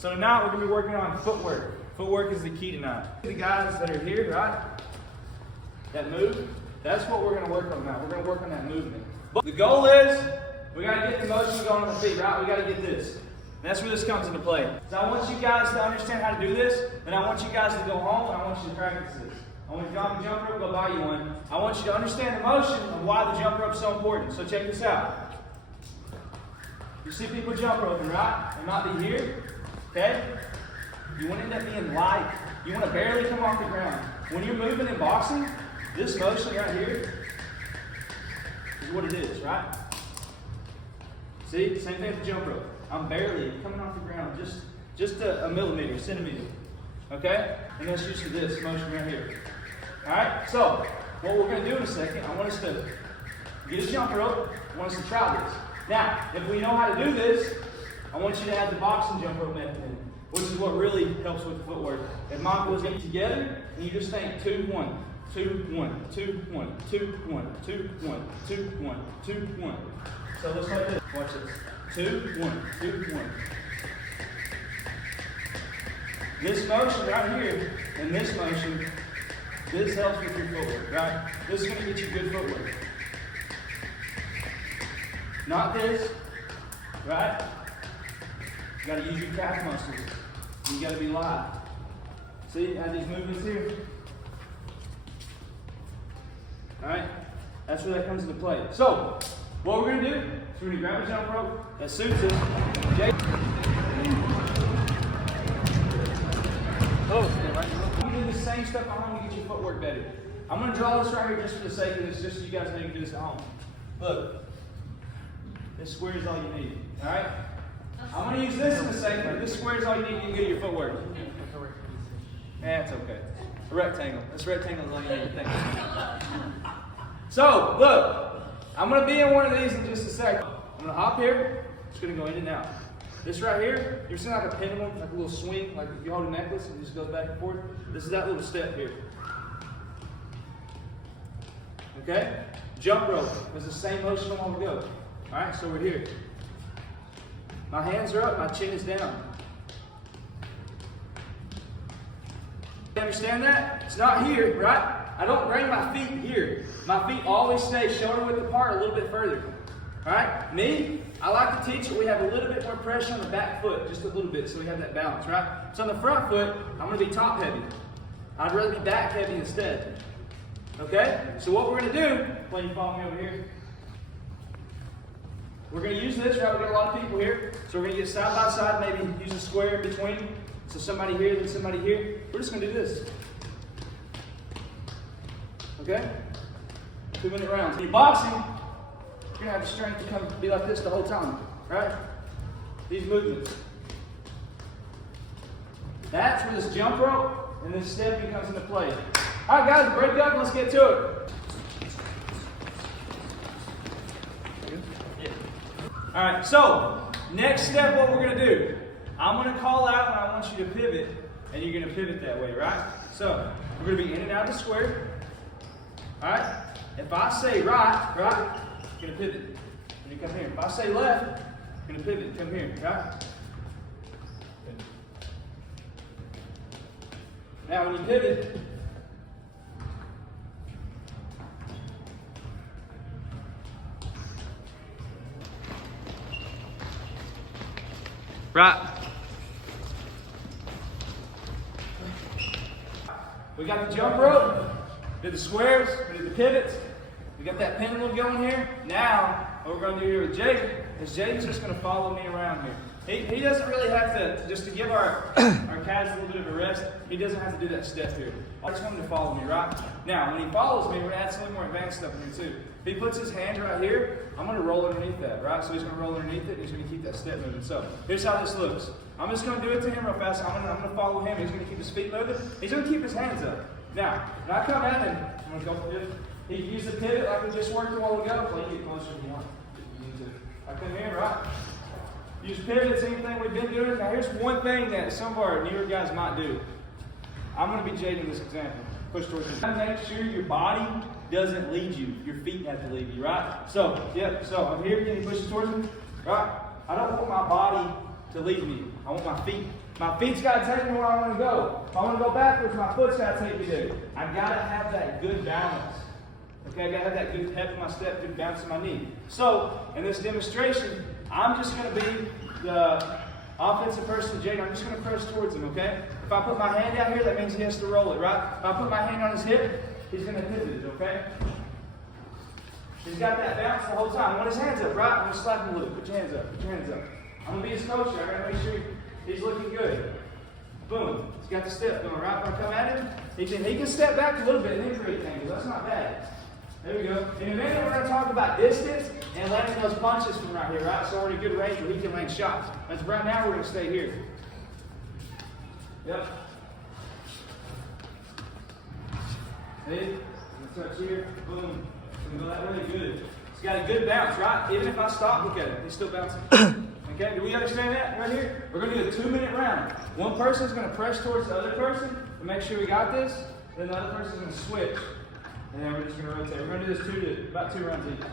So tonight we're going to be working on footwork. Footwork is the key tonight. The guys that are here, right, that move, that's what we're going to work on now. We're going to work on that movement. But the goal is, we got to get the motion going on the feet, right? We got to get this. And that's where this comes into play. So I want you guys to understand how to do this, and I want you guys to go home and I want you to practice this. I want you to drop a jump rope, go buy you one. I want you to understand the motion of why the jump rope is so important. So check this out. You see people jump roping, right? They might be here, okay? You want it to be in light. You want to barely come off the ground. When you're moving in boxing, this motion right here is what it is, right? See, same thing with the jump rope. I'm barely coming off the ground, just a millimeter, centimeter, okay? And that's used to this motion right here. All right, so what we're going to do in a second, I want us to get a jump rope. I want us to try this. Now, if we know how to do this, I want you to have the boxing jump rope method in, which is what really helps with the footwork. If Michael was getting together, and you just think 2, 1, 2, 1, 2, 1, 2, 1, 2, 1, 2, 1, 2, 1. So let's like this. Watch this. 2, 1, 2, 1. This motion right here, and this motion, this helps with your footwork, right? This is going to get you good footwork. Not this, right? You got to use your calf muscles. You got to be live. See, I have these movements here. All right, that's where that comes into play. So, what we're going to do is we're going to grab a jump rope that suits us. Jay. You do the same stuff at home to get your footwork better. I'm going to draw this right here just for the sake of this, just so you guys know you can do this at home. Look, this square is all you need. All right? I'm going to use this in a second. This square is all you need to get your footwork. That's okay. A rectangle. This rectangle is all you need. Thank you. So, look, I'm going to be in one of these in just a second. I'm going to hop here. It's going to go in and out. This right here, you're seeing like a pendulum, like a little swing, like if you hold a necklace and it just goes back and forth. This is that little step here. Okay? Jump rope. It's the same motion a while ago. All right, so we're here. My hands are up, my chin is down. You understand that? It's not here, right? I don't bring my feet here. My feet always stay shoulder width apart a little bit further. All right? Me, I like to teach that we have a little bit more pressure on the back foot, just a little bit, so we have that balance, right? So on the front foot, I'm going to be top heavy. I'd rather be back heavy instead. Okay? So what we're going to do, when you follow me over here, we're going to use this, right? We've got a lot of people here. So we're going to get side by side, maybe use a square in between. So somebody here, then somebody here. We're just going to do this. Okay? 2-minute rounds. When you're boxing, you're going to have the strength to come be like this the whole time, right? These movements. That's where this jump rope and this stepping comes into play. All right, guys, break up. Let's get to it. All right, so next step, what we're going to do, I'm going to call out and I want you to pivot, and you're going to pivot that way, right? So we're going to be in and out of the square. All right? If I say right, you're going to pivot. When you come here. If I say left, you're going to pivot. Come here, right? Now when you pivot, right. We got the jump rope, did the squares, we did the pivots, we got that pendulum going here. Now, what we're going to do here with Jaden is Jaden's just going to follow me around here. He doesn't really have to, just to give our calves a little bit of a rest, he doesn't have to do that step here. I just want him to follow me, right? Now, when he follows me, we're going to add some more advanced stuff in here too. If he puts his hand right here, I'm going to roll underneath that, right? So he's going to roll underneath it, and he's going to keep that step moving. So here's how this looks. I'm just going to do it to him real fast. I'm going to follow him. He's going to keep his feet moving. He's going to keep his hands up. Now, when I come at him, I'm going to go for this. He used the pivot like we just worked a while ago. Play it closer if you want. You need to. I come here, right? Use pivots, anything we've been doing. Now, here's one thing that some of our newer guys might do. I'm going to be Jaden in this example. Push towards you. Make sure your body doesn't lead you. Your feet have to lead you, right? So, yep. So I'm here. Can you push it towards me? Right? I don't want my body to lead me. I want my feet. My feet's got to take me where I want to go. If I want to go backwards, my foot's got to take me there. I got to have that good balance. Okay, I got to have that good pep in my step, good bounce in my knee. So, in this demonstration, I'm just going to be the offensive person, Jake. I'm just going to press towards him, okay? If I put my hand out here, that means he has to roll it, right? If I put my hand on his hip, he's going to pivot it, okay? He's got that bounce the whole time. I want his hands up, right? I'm going to slap him a little. Put your hands up. Put your hands up. I'm going to be his coach here. I got to make sure he's looking good. Boom. He's got the step going, right? When I come at him, he can step back a little bit and then create angles. That's not bad. There we go. In a minute, we're going to talk about distance and landing those punches from right here, right? So we're in a good range where he can land shots. As right now, we're going to stay here. Yep. See? Touch here. Boom. Go that way. Good. He's got a good bounce, right? Even if I stop, look at it. He's still bouncing. Okay? Do we understand that right here? We're going to do a 2-minute round. One person's going to press towards the other person to make sure we got this. Then the other person's going to switch. And then we're just going to rotate. We're going to do this about 2 rounds each.